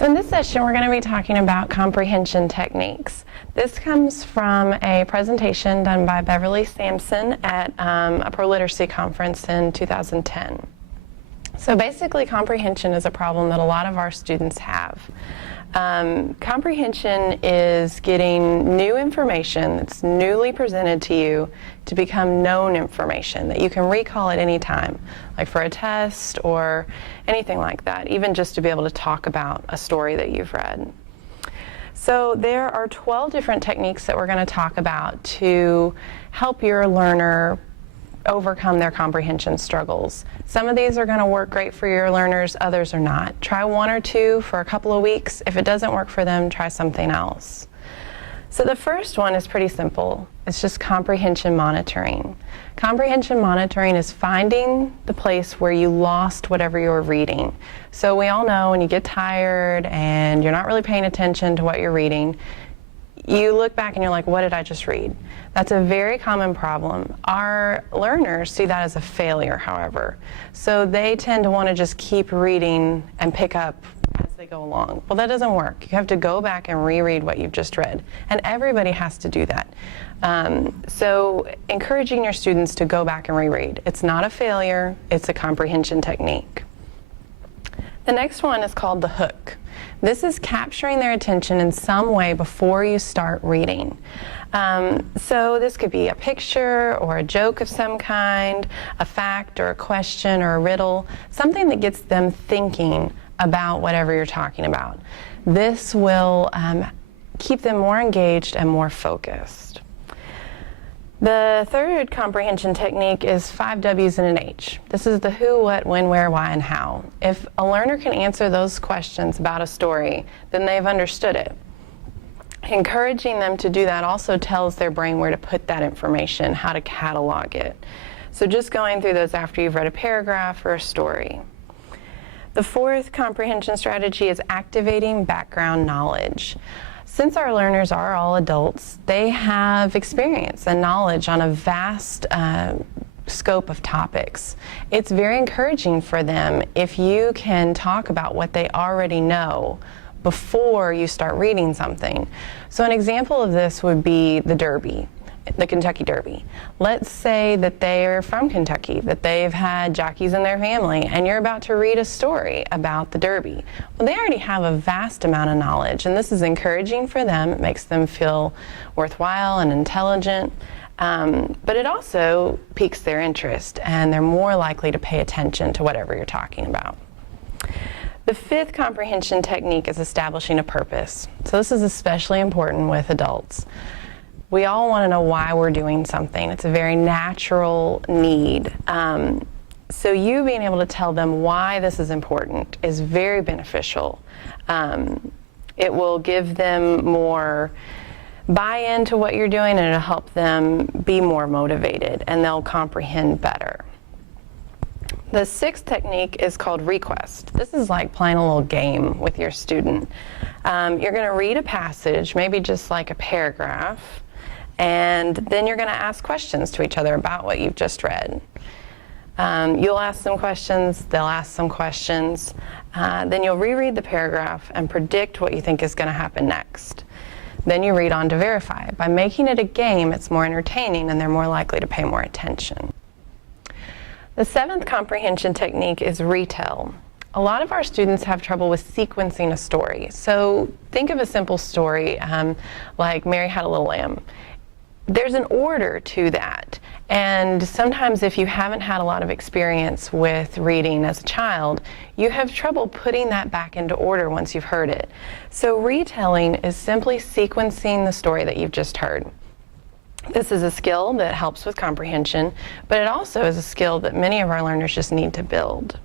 So in this session, we're going to be talking about comprehension techniques. This comes from a presentation done by Beverly Sampson at a pro-literacy conference in 2010. So basically, comprehension is a problem that a lot of our students have. Comprehension is getting new information that's newly presented to you to become known information that you can recall at any time, like for a test or anything like that, even just to be able to talk about a story that you've read. So there are 12 different techniques that we're going to talk about to help your learner overcome their comprehension struggles. Some of these are going to work great for your learners, others are not. Try one or two for a couple of weeks. If it doesn't work for them, try something else. So the first one is pretty simple. It's just comprehension monitoring. Comprehension monitoring is finding the place where you lost whatever you were reading. So we all know when you get tired and you're not really paying attention to what you're reading, you look back and you're like, what did I just read? That's a very common problem. Our learners see that as a failure, however. So they tend to want to just keep reading and pick up as they go along. Well, that doesn't work. You have to go back and reread what you've just read. And everybody has to do that. So encouraging your students to go back and reread. It's not a failure, it's a comprehension technique. The next one is called the hook. This is capturing their attention in some way before you start reading. So this could be a picture or a joke of some kind, a fact or a question or a riddle, something that gets them thinking about whatever you're talking about. This will keep them more engaged and more focused. The third comprehension technique is 5 W's and an H. This is the who, what, when, where, why, and how. If a learner can answer those questions about a story, then they've understood it. Encouraging them to do that also tells their brain where to put that information, how to catalog it. So just going through those after you've read a paragraph or a story. The fourth comprehension strategy is activating background knowledge. Since our learners are all adults, they have experience and knowledge on a vast scope of topics. It's very encouraging for them if you can talk about what they already know before you start reading something. So an example of this would be the Derby, the Kentucky Derby. Let's say that they are from Kentucky, that they've had jockeys in their family, and you're about to read a story about the Derby. Well, they already have a vast amount of knowledge, and this is encouraging for them. It makes them feel worthwhile and intelligent, but it also piques their interest, and they're more likely to pay attention to whatever you're talking about. The fifth comprehension technique is establishing a purpose. So this is especially important with adults. We all want to know why we're doing something. It's a very natural need. So you being able to tell them why this is important is very beneficial. It will give them more buy-in to what you're doing, and it'll help them be more motivated, and they'll comprehend better. The sixth technique is called request. This is like playing a little game with your student. You're going to read a passage, maybe just like a paragraph, and then you're going to ask questions to each other about what you've just read. You'll ask some questions, they'll ask some questions, then you'll reread the paragraph and predict what you think is going to happen next. Then you read on to verify. By making it a game, it's more entertaining and they're more likely to pay more attention. The seventh comprehension technique is retell. A lot of our students have trouble with sequencing a story. So think of a simple story like Mary Had a Little Lamb. There's an order to that, and sometimes if you haven't had a lot of experience with reading as a child, you have trouble putting that back into order once you've heard it. So retelling is simply sequencing the story that you've just heard. This is a skill that helps with comprehension, but it also is a skill that many of our learners just need to build.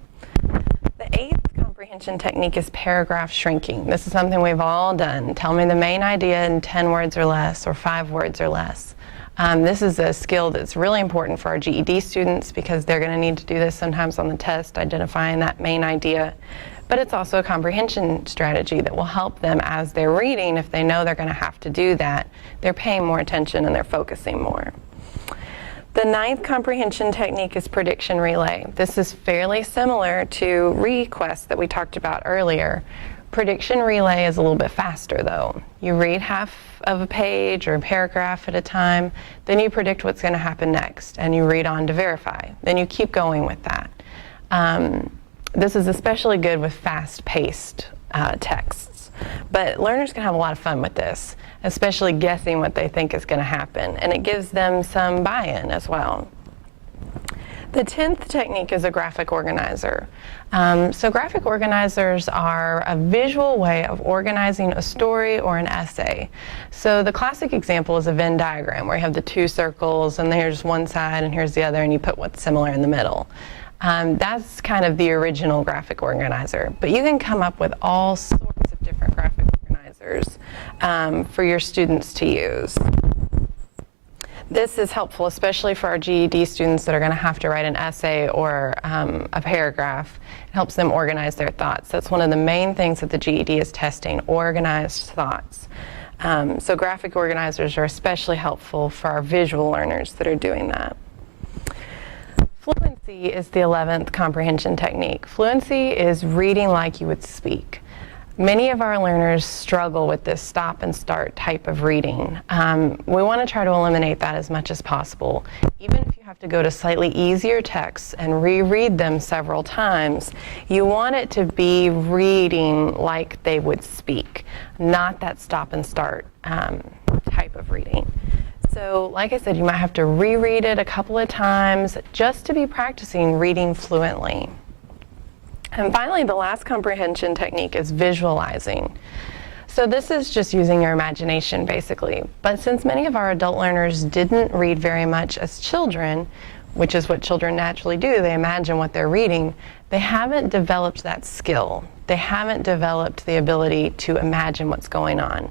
The eighth comprehension technique is paragraph shrinking. This is something we've all done. Tell me the main idea in 10 words or less, or 5 words or less. This is a skill that's really important for our GED students because they're going to need to do this sometimes on the test, identifying that main idea. But it's also a comprehension strategy that will help them as they're reading. If they know they're going to have to do that, they're paying more attention and they're focusing more. The ninth comprehension technique is prediction relay. This is fairly similar to request that we talked about earlier. Prediction relay is a little bit faster though. You read half of a page or a paragraph at a time, then you predict what's going to happen next, and you read on to verify. Then you keep going with that. This is especially good with fast-paced texts. But learners can have a lot of fun with this, especially guessing what they think is going to happen, and it gives them some buy-in as well. The 10th technique is a graphic organizer. So graphic organizers are a visual way of organizing a story or an essay. So the classic example is a Venn diagram where you have the two circles and here's one side and here's the other, and you put what's similar in the middle. That's kind of the original graphic organizer. But you can come up with all sorts of different graphic organizers for your students to use. This is helpful, especially for our GED students that are going to have to write an essay or a paragraph. It helps them organize their thoughts. That's one of the main things that the GED is testing, organized thoughts. So graphic organizers are especially helpful for our visual learners that are doing that. Fluency is the 11th comprehension technique. Fluency is reading like you would speak. Many of our learners struggle with this stop and start type of reading. We want to try to eliminate that as much as possible. Even if you have to go to slightly easier texts and reread them several times, you want it to be reading like they would speak, not that stop and start type of reading. So, like I said, you might have to reread it a couple of times just to be practicing reading fluently. And finally, the last comprehension technique is visualizing. So this is just using your imagination, basically. But since many of our adult learners didn't read very much as children, which is what children naturally do, they imagine what they're reading, they haven't developed that skill. They haven't developed the ability to imagine what's going on.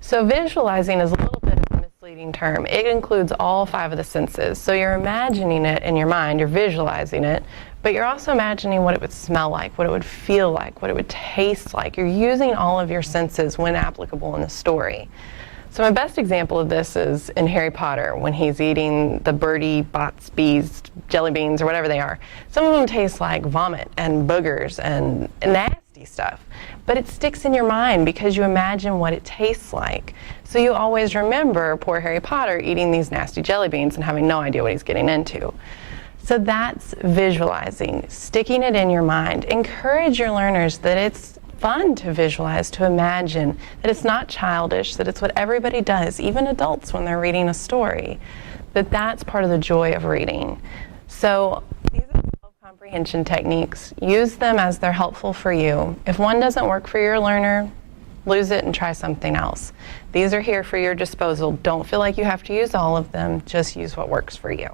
So visualizing is a little bit of a misleading term. It includes all 5 of the senses. So you're imagining it in your mind, you're visualizing it, but you're also imagining what it would smell like, what it would feel like, what it would taste like. You're using all of your senses when applicable in the story. So my best example of this is in Harry Potter, when he's eating the birdie, bots, bees, jelly beans, or whatever they are. Some of them taste like vomit and boogers and nasty stuff, but it sticks in your mind because you imagine what it tastes like. So you always remember poor Harry Potter eating these nasty jelly beans and having no idea what he's getting into. So that's visualizing, sticking it in your mind. Encourage your learners that it's fun to visualize, to imagine, that it's not childish, that it's what everybody does, even adults when they're reading a story, that that's part of the joy of reading. So these are the 12 comprehension techniques. Use them as they're helpful for you. If one doesn't work for your learner, lose it and try something else. These are here for your disposal. Don't feel like you have to use all of them, just use what works for you.